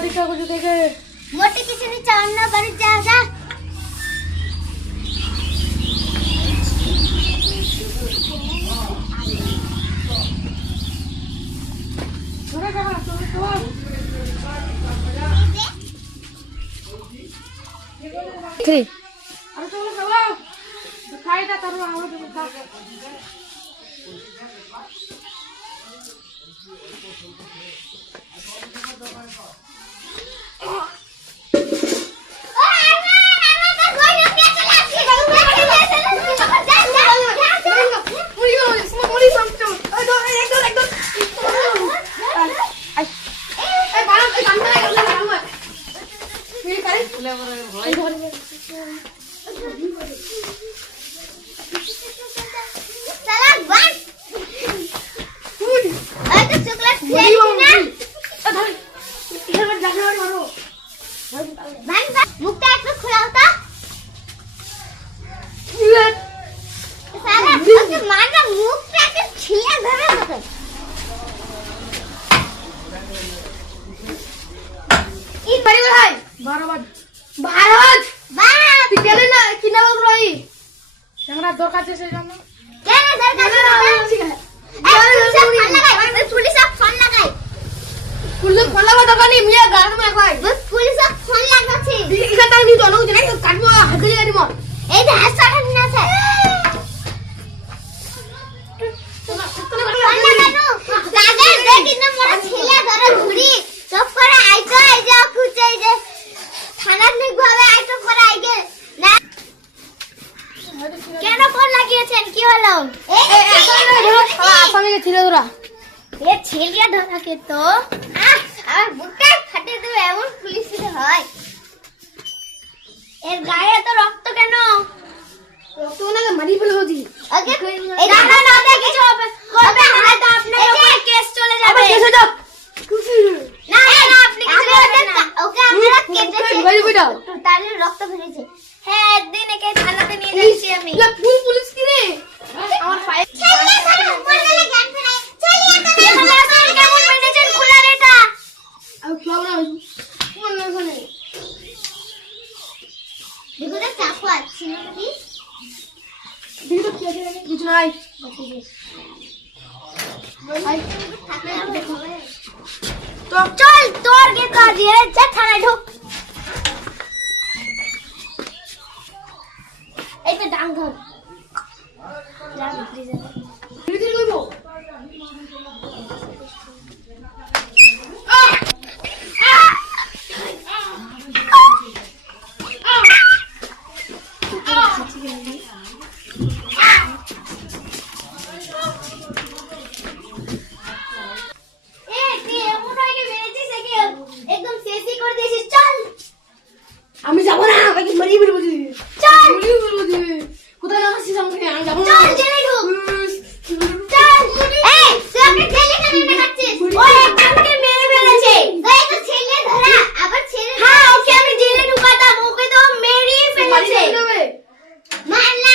दिखा कुछ देखे मोटे किसी ने चावना बड़ी जा अरे तो खाओ खाई ना करो आओ तुम खा দরকার আছে সেই জন্য কেন দরকার আছে পুলিশ ফোন লাগাই পুলিশ ফোন লাগা দরকার নেই মিয়া গাড়ি মে কই বস পুলিশ ফোন লাগাছে এটা তাই নি জানো যে কাটবো হাগলি গাড়ি মো এই যে হাসটা না আছে কেন ফোন লাগিয়েছেন কি হলো আসামিকে ছিল তোরা এ ছেলিয়া ধরাকে তো আমার বুকটা ফাটে দেবে এমন পুলিশ হয় এর গায়ে তো রক্ত কেন রক্ত না মারি ফেলবো দি আগে এই না না না কিছু হবে করবে না তো আপনার উপরে কেস চলে যাবে কেস হয়ে যাক না না আপনি ওকে আমরা কেটেছি গাড়ি কইটাও তার রক্ত বেরিয়েছে হ্যাঁ একদিন একে থানাতে নিয়ে যাচ্ছি আমি এ পুলিশ কি রে আমার পায়ে ছেলিয়া ধরো বললে জ্ঞান ফেলে ছেলিয়া ধরো আপনি কেমন মেরেছেন খোলা রেটা আর খাও না ফোন না ফোনে দেখো তো চাকু আছে নাকি দেখি তো কি আছে কিছু নাই তো চল তোর গে কাজ দিয়ে যা থানায় ঢোক এই তো ডাং ধর যা ভিতরে যা ভিতরে কইবো আমি যাব না আমাকে মারিয়ে ফেলবো তুই চল মারিয়ে ফেলবো তুই কোথায় যাচ্ছিস আমাকে আমি যাব না চল জেলে ঢোক চল এই তুই আমাকে জেলে কেন দেখাচ্ছিস ওই একজনকে মেরে ফেলেছে এই তো ছেলে ধরা আবার ছেলে হ্যাঁ ওকে আমি জেলে ঢুকাতাম ওকে তো মেরেই ফেলেছে মার না